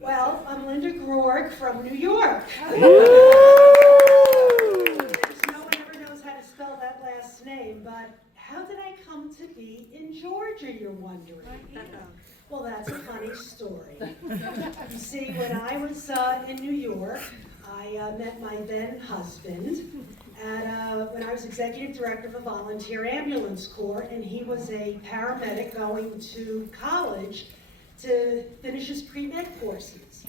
Well, I'm Linda Groake from New York. No one ever knows how to spell that last name, but how did I come to be in Georgia, you're wondering? Well, that's a funny story. You see, when I was in New York, I met my then husband when I was executive director of a volunteer ambulance corps, and he was a paramedic going to college to finish his pre-med courses.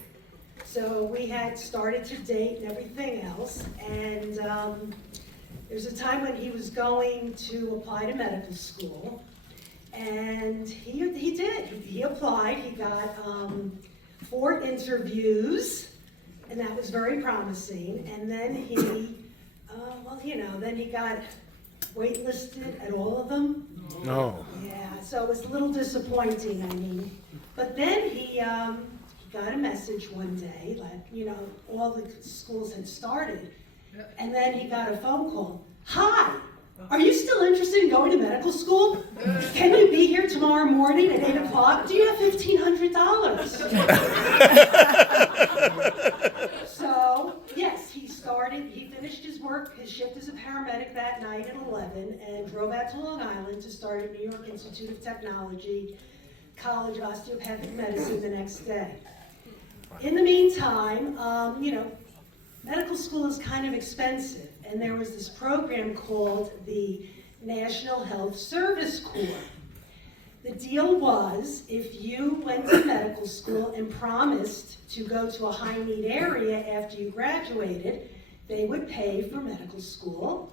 So we had started to date and everything else, and there's a time when he was going to apply to medical school, and he did. He applied. He got 4 interviews, and that was very promising. And then he, then he got waitlisted at all of them. No. Yeah, so it was a little disappointing, I mean. But then he got a message one day, like, all the schools had started. And then he got a phone call. Hi, are you still interested in going to medical school? Can you be here tomorrow morning at 8 o'clock? Do you have $1,500? So, yes, he finished his work, his shift as a paramedic that night at 11, and drove out to Long Island to start at New York Institute of Technology, College of Osteopathic Medicine the next day. In the meantime, medical school is kind of expensive, and there was this program called the National Health Service Corps. The deal was, if you went to medical school and promised to go to a high-need area after you graduated, they would pay for medical school,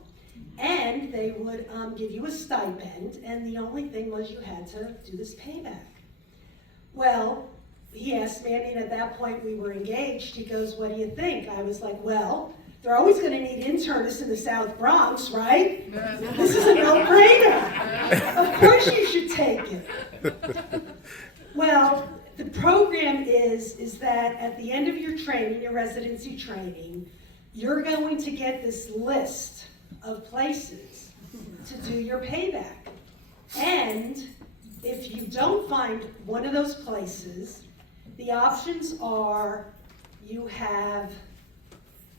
and they would give you a stipend, and the only thing was you had to do this payback. Well, he asked me, at that point we were engaged, he goes, what do you think? I was like, well, they're always going to need internists in the South Bronx, right? This is a no-brainer. Of course you should take it. Well, the program is that at the end of your training, your residency training, you're going to get this list of places to do your payback. And if you don't find one of those places, the options are you have,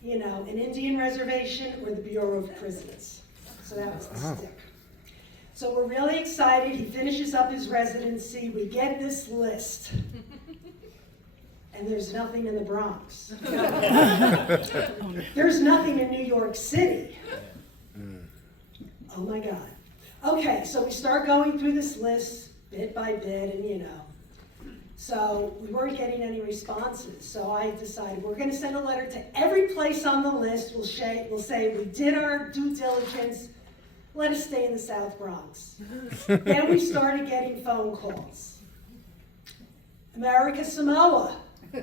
an Indian reservation or the Bureau of Prisons. So that was the stick. So we're really excited. He finishes up his residency. We get this list. And there's nothing in the Bronx. There's nothing in New York City. Oh my God. Okay, so we start going through this list bit by bit, and so we weren't getting any responses. So I decided we're going to send a letter to every place on the list. We'll say we did our due diligence. Let us stay in the South Bronx. Then we started getting phone calls. America Samoa. I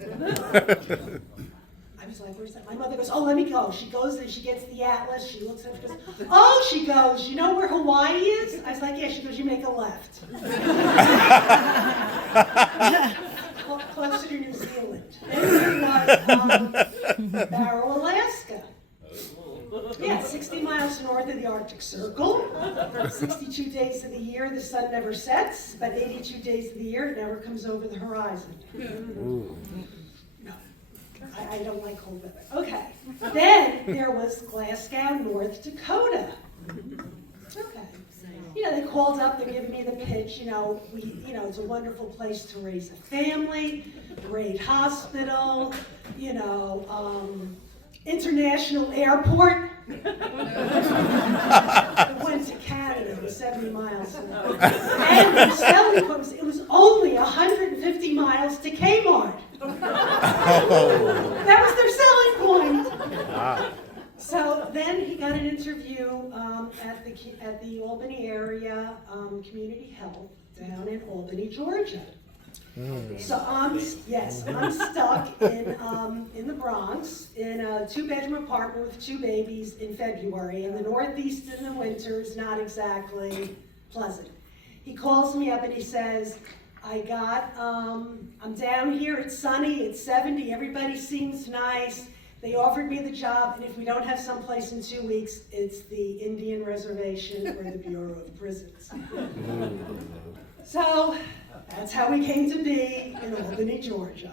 was like, where's that? My mother goes, oh, let me go. She goes and she gets the atlas. She looks at it. She goes, oh, she goes, you know where Hawaii is? I was like, yeah. She goes, you make a left. Closer to New Zealand. Then we was Barrow, Alaska. Yeah, 60 miles north of the Arctic Circle. 62 days of the year the sun never sets, but 82 days of the year it never comes over the horizon. No, I don't like cold weather. Okay, then there was Glasgow, North Dakota. Okay. They called up, they're giving me the pitch, it's a wonderful place to raise a family, great hospital, international airport. I went to Canada, it was 70 miles. And the selling point, it was only 150 miles to Kmart. That was their selling point. So then he got an interview at the Albany area community health down in Albany, Georgia. So I'm stuck in the Bronx in a 2-bedroom apartment with 2 babies in February, and the Northeast in the winter is not exactly pleasant. He calls me up and he says, I'm down here, it's sunny, it's 70, everybody seems nice. They offered me the job, and if we don't have someplace in 2 weeks, it's the Indian reservation or the Bureau of Prisons. So that's how we came to be in Albany, Georgia.